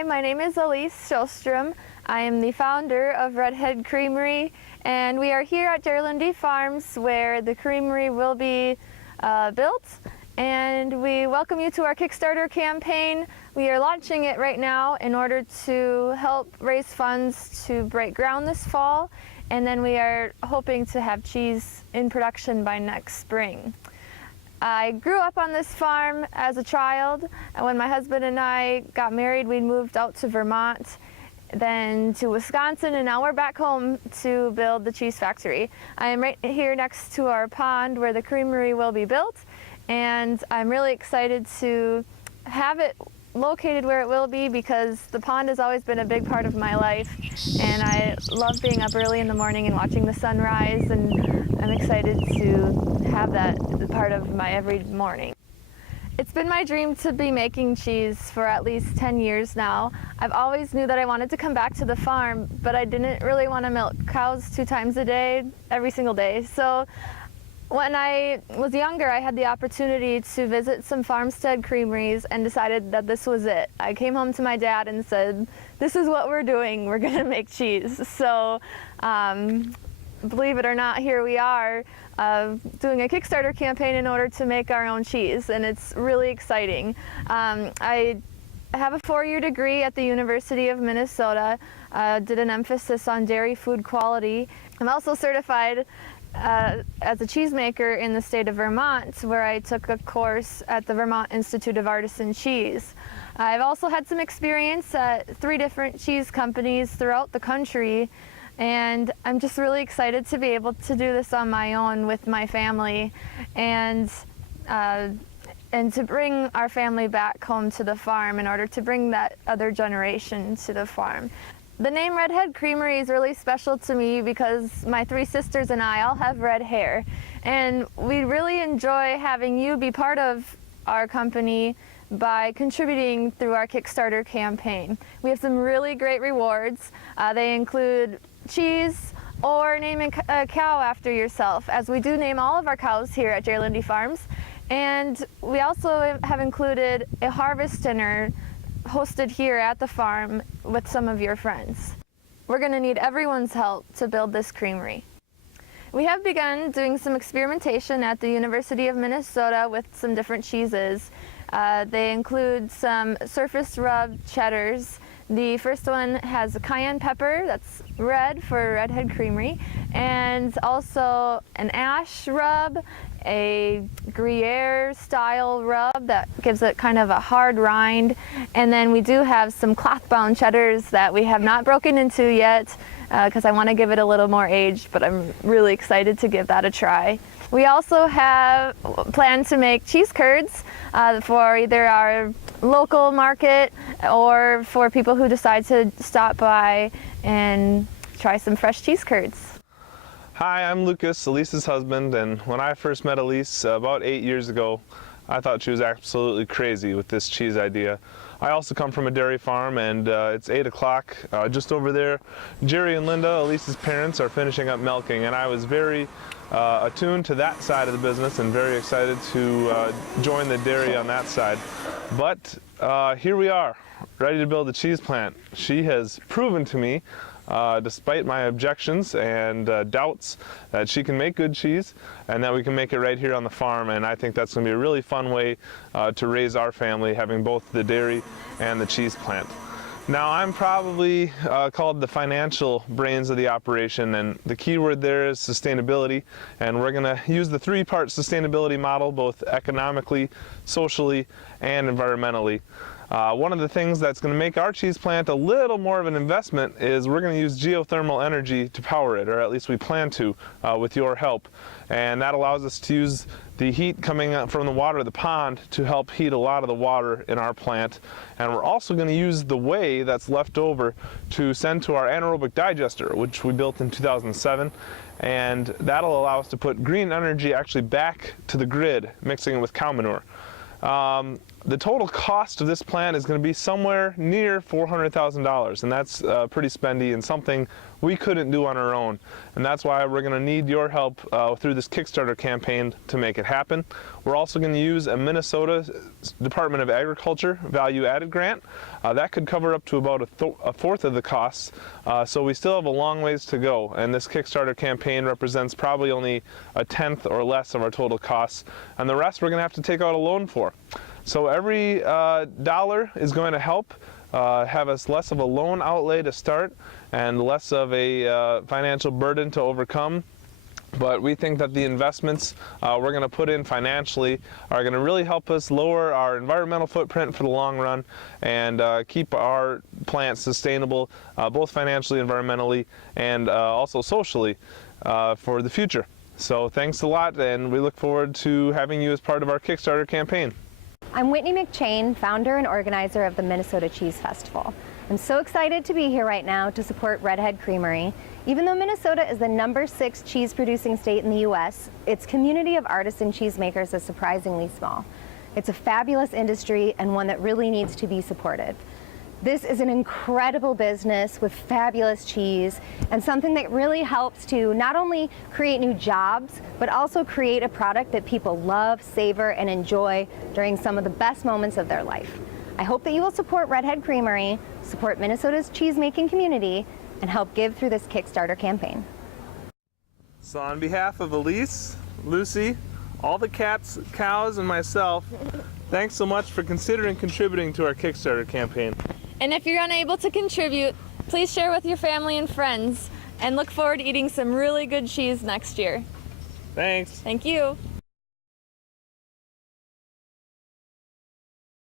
Hi, my name is Elise Sjostrom. I am the founder of Redhead Creamery, and we are here at Gerlundy Farms where the creamery will be built. And we welcome you to our Kickstarter campaign. We are launching it right now in order to help raise funds to break ground this fall, and then we are hoping to have cheese in production by next spring. I grew up on this farm as a child, and when my husband and I got married, we moved out to Vermont, then to Wisconsin, and now we're back home to build the cheese factory. I am right here next to our pond where the creamery will be built, and I'm really excited to have it located where it will be because the pond has always been a big part of my life, and I love being up early in the morning and watching the sun rise, and I'm excited to have that part of my every morning. It's been my dream to be making cheese for at least 10 years now. I've always knew that I wanted to come back to the farm, but I didn't really want to milk cows 2 times a day, every single day. So when I was younger, I had the opportunity to visit some farmstead creameries and decided that this was it. I came home to my dad and said, this is what we're doing, we're gonna make cheese. So believe it or not, here we are doing a Kickstarter campaign in order to make our own cheese, and it's really exciting. I have a 4-year degree at the University of Minnesota, did an emphasis on dairy food quality. I'm also certified as a cheesemaker in the state of Vermont, where I took a course at the Vermont Institute of Artisan Cheese. I've also had some experience at 3 different cheese companies throughout the country, and I'm just really excited to be able to do this on my own with my family, and to bring our family back home to the farm in order to bring that other generation to the farm. The name Redhead Creamery is really special to me because my 3 sisters and I all have red hair, and we really enjoy having you be part of our company by contributing through our Kickstarter campaign. We have some really great rewards. They include cheese or naming a cow after yourself, as we do name all of our cows here at Gerlundy Farms. And we also have included a harvest dinner hosted here at the farm with some of your friends. We're going to need everyone's help to build this creamery. We have begun doing some experimentation at the University of Minnesota with some different cheeses. They include some surface rub cheddars. The first one has a cayenne pepper, that's red for Redhead Creamery, and also an ash rub, a Gruyere style rub that gives it kind of a hard rind, and then we do have some cloth bound cheddars that we have not broken into yet because I want to give it a little more age, but I'm really excited to give that a try. We also have planned to make cheese curds for either our local market or for people who decide to stop by and try some fresh cheese curds. Hi, I'm Lucas, Elise's husband, and when I first met Elise about 8 years ago, I thought she was absolutely crazy with this cheese idea. I also come from a dairy farm, and it's 8 o'clock. Just over there, Jerry and Linda, Elise's parents, are finishing up milking, and I was very attuned to that side of the business and very excited to join the dairy on that side. But here we are, ready to build a cheese plant. She has proven to me, despite my objections and doubts, that she can make good cheese and that we can make it right here on the farm, and I think that's going to be a really fun way to raise our family, having both the dairy and the cheese plant. Now, I'm probably called the financial brains of the operation, and the key word there is sustainability, and we're going to use the 3-part sustainability model, both economically, socially, and environmentally. One of the things that's going to make our cheese plant a little more of an investment is we're going to use geothermal energy to power it, or at least we plan to with your help. And that allows us to use the heat coming up from the water of the pond to help heat a lot of the water in our plant. And we're also going to use the whey that's left over to send to our anaerobic digester, which we built in 2007. And that'll allow us to put green energy actually back to the grid, mixing it with cow manure. The total cost of this plant is going to be somewhere near $400,000, and that's pretty spendy and something we couldn't do on our own. And that's why we're going to need your help through this Kickstarter campaign to make it happen. We're also going to use a Minnesota Department of Agriculture value added grant. That could cover up to about a fourth of the costs, so we still have a long ways to go, and this Kickstarter campaign represents probably only a tenth or less of our total costs, and the rest we're going to have to take out a loan for. So every dollar is going to help have us less of a loan outlay to start and less of a financial burden to overcome. But we think that the investments we're going to put in financially are going to really help us lower our environmental footprint for the long run and keep our plants sustainable, both financially, environmentally, and also socially for the future. So thanks a lot, and we look forward to having you as part of our Kickstarter campaign. I'm Whitney McChain, founder and organizer of the Minnesota Cheese Festival. I'm so excited to be here right now to support Redhead Creamery. Even though Minnesota is the #6 cheese producing state in the U.S., its community of artisan cheesemakers is surprisingly small. It's a fabulous industry and one that really needs to be supported. This is an incredible business with fabulous cheese and something that really helps to not only create new jobs, but also create a product that people love, savor, and enjoy during some of the best moments of their life. I hope that you will support Redhead Creamery, support Minnesota's cheese-making community, and help give through this Kickstarter campaign. So on behalf of Elise, Lucy, all the cats, cows, and myself, thanks so much for considering contributing to our Kickstarter campaign. And if you're unable to contribute, please share with your family and friends, and look forward to eating some really good cheese next year. Thanks. Thank you.